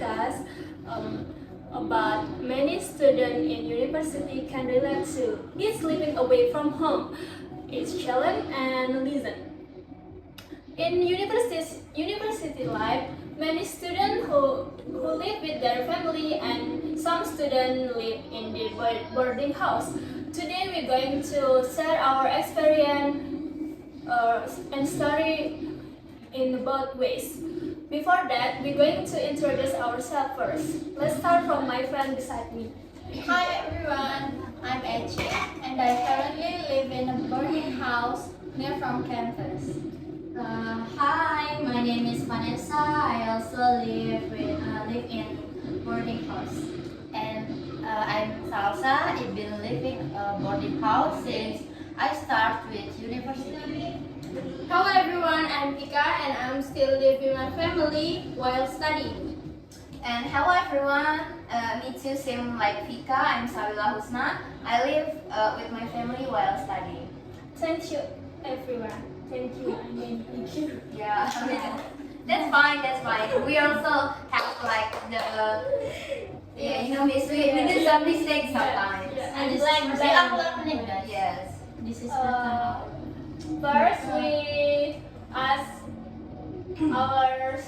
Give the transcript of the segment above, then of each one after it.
discuss about many students in university can relate to is living away from home, its challenge and reason. In university life, many students who live with their family and some students live in the boarding house. Today we're going to share our experience and story in both ways. Before that, we're going to introduce ourselves first. Let's start from my friend beside me. Hi everyone, I'm Eche and I currently live in a boarding house near from campus. Hi, my name is Vanessa. I also live in boarding house. And I'm Salsa. I've been living a boarding house since I started with university. Hello everyone, I'm Pika and I'm still living with my family while studying. And hello everyone, me too, same like Vika. I'm Sabila Husna. I live with my family while studying. Thank you, everyone. Thank you. I mean, thank you. Yeah, that's fine. That's fine. We also have like we do some mistakes sometimes. And It's like we are learning, guys. Yes. This is first, we ask our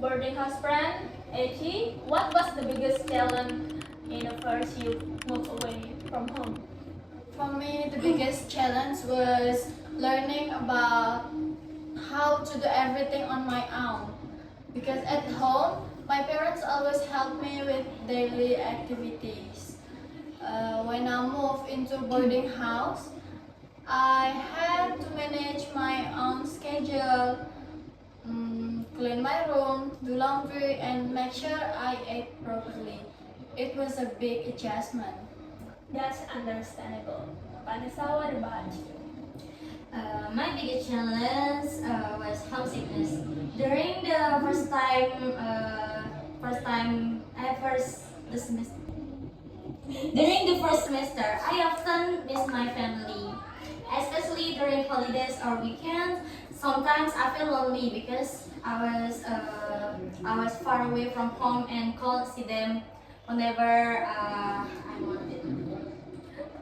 boarding house friend, Echi, what was the biggest challenge in the first you moved away from home? For me, the biggest challenge was learning about how to do everything on my own. Because at home, my parents always help me with daily activities. When I moved into boarding house, I had to manage my own schedule, clean my room, do laundry, and make sure I ate properly. It was a big adjustment. That's understandable. Vanessa, what about you? My biggest challenge was homesickness. During the During the first semester, I often miss my family, especially during holidays or weekends. Sometimes I feel lonely because I was far away from home and can't see them whenever I wanted.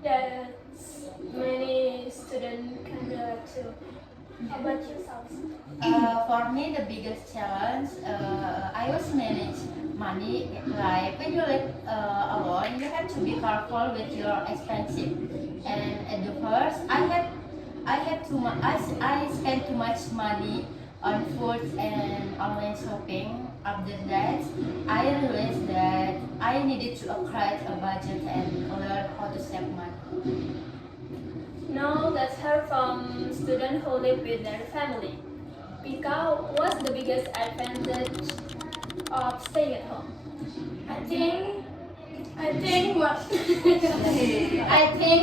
That's many students can relate to. How about yourself? For me, the biggest challenge, I was manage money. Like when you live alone, you have to be careful with your expenses. And at the first, I spent too much money on food and online shopping. After that, I realized that I needed to create a budget and learn how to save money. Now let's hear from students who live with their family. Pika, what's the biggest advantage of staying at home? I think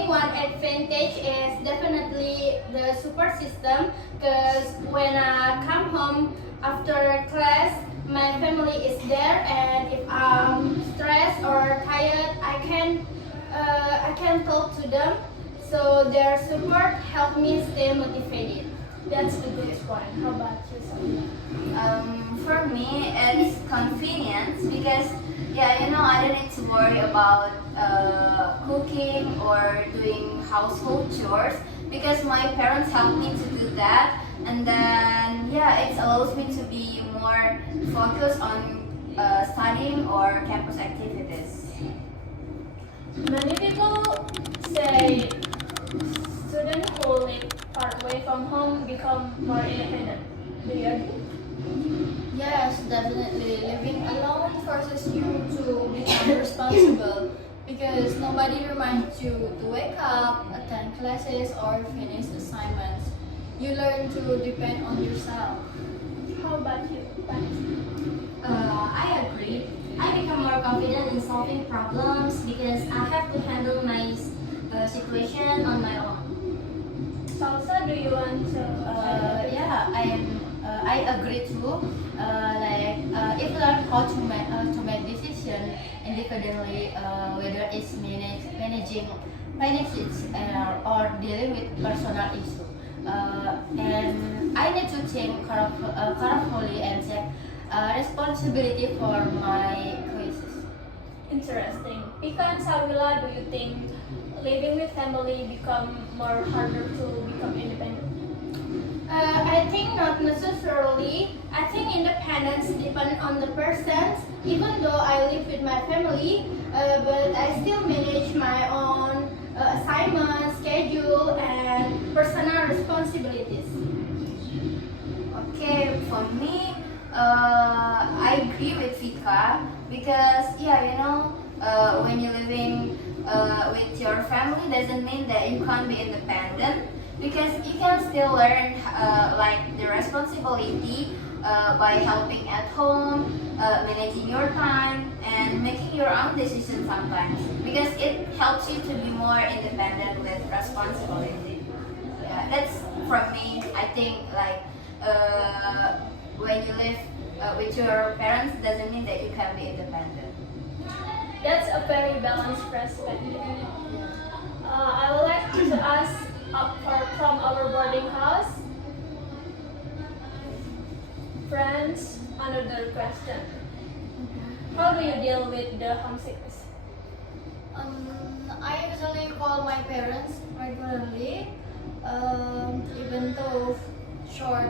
one advantage is definitely the support system because when I come home after class, my family is there, and if I'm stressed or tired, I can talk to them. So their support help me stay motivated. That's a good point. How about you, Sonia? For me, it's convenience because I don't need to worry about cooking or doing household chores because my parents help me to do that, and then it allows me to be more focused on studying or campus activities. Many people say students who live far away from home become more independent. Do you agree? Yes, definitely. Living alone forces you to become responsible because nobody reminds you to wake up, attend classes, or finish assignments. You learn to depend on yourself. How about you, Vanessa? I agree. I become more confident in solving problems because I have to handle my situation on my own. Salsa, do you want to? I agree too. If learn how to make decision independently, whether it's managing finances or dealing with personal issue, and I need to think carefully and check responsibility for my choices. Interesting. Pika and Savila, do you think living with family become more harder to become independent? I think not necessarily. I think independence depends on the person. Even though I live with my family, but I still manage my own assignments, schedule, and personal responsibilities. Okay, for me, I agree with Vika because when you're living with your family doesn't mean that you can't be independent because you can still learn like the responsibility by helping at home, managing your time, and making your own decisions sometimes because it helps you to be more independent with responsibility. Yeah, that's from me. I think like when you live with your parents doesn't mean that you can be independent. That's a very balanced perspective. I would like to ask from our boarding house friends another question. How do you deal with the homesickness? I usually call my parents regularly, even though short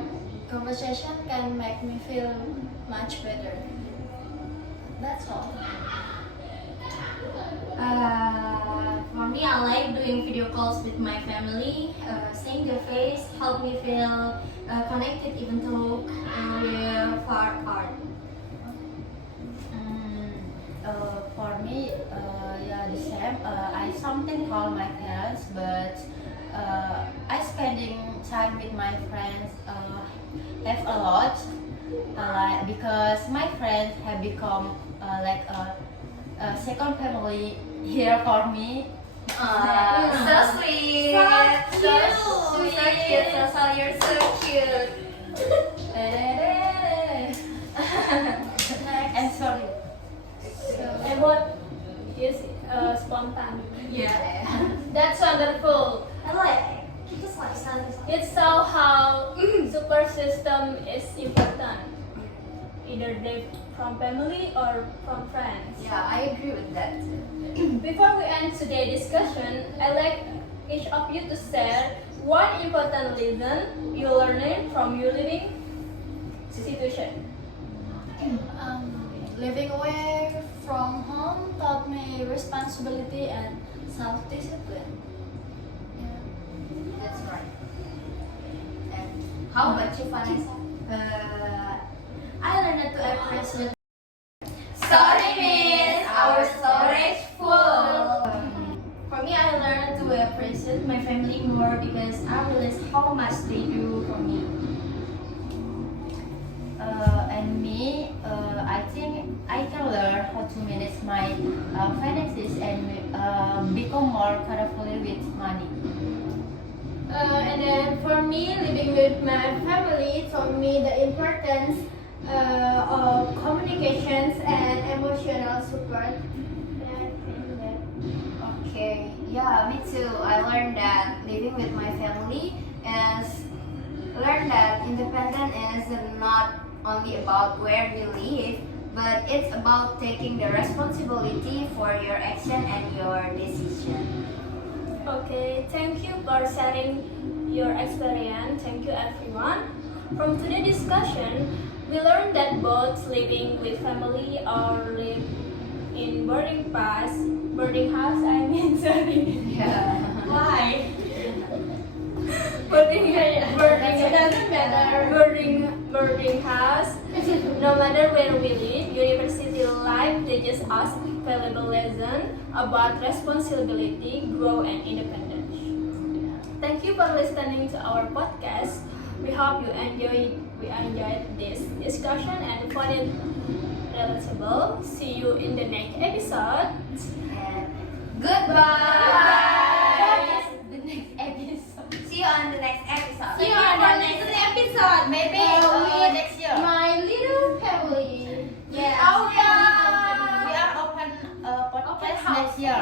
conversation can make me feel much better. That's all. For me, I like doing video calls with my family. Seeing their face help me feel connected even though we're far apart. For me, yeah, the same. I sometimes call my parents, but I spending time with my friends have a lot. Like because my friends have become like a second family here for me. So sweet, so cute, you're so cute. And sorry. And what is spontaneous? Yeah. That's wonderful. I like just like something. It shows how support system is important. Either they from family or from friends. Yeah, I agree with that too. Before we end today's discussion, I'd like each of you to share one important lesson you learned from your living situation. Living away from home taught me responsibility and self-discipline. That's right. And how about you, Vanessa? I learned to appreciate. Sorry, miss, our storage full. For me, I learned to appreciate my family more because I realized how much they do for me. And me, I think I can learn how to manage my finances and become more careful with money. And then for me, living with my family taught me the importance of communications and emotional support. Yeah, I think that. Okay, yeah, me too. I learned that living with my family learned that independent is not only about where we live, but it's about taking the responsibility for your action and your decision. Okay, thank you for sharing your experience. Thank you, everyone. From today's discussion, we learned that both living with family or live in boarding house. I mean, sorry. Yeah. Why? boarding it doesn't matter. Boarding house. No matter where we live, university life teaches us valuable lessons about responsibility, growth, and independence. Thank you for listening to our podcast. We hope you enjoyed this discussion and found it relatable. See you in the next episode. And goodbye. The next episode. See you on the next episode. See you on the next episode. Maybe next year. My little family. Yeah. We are open podcast house. next year.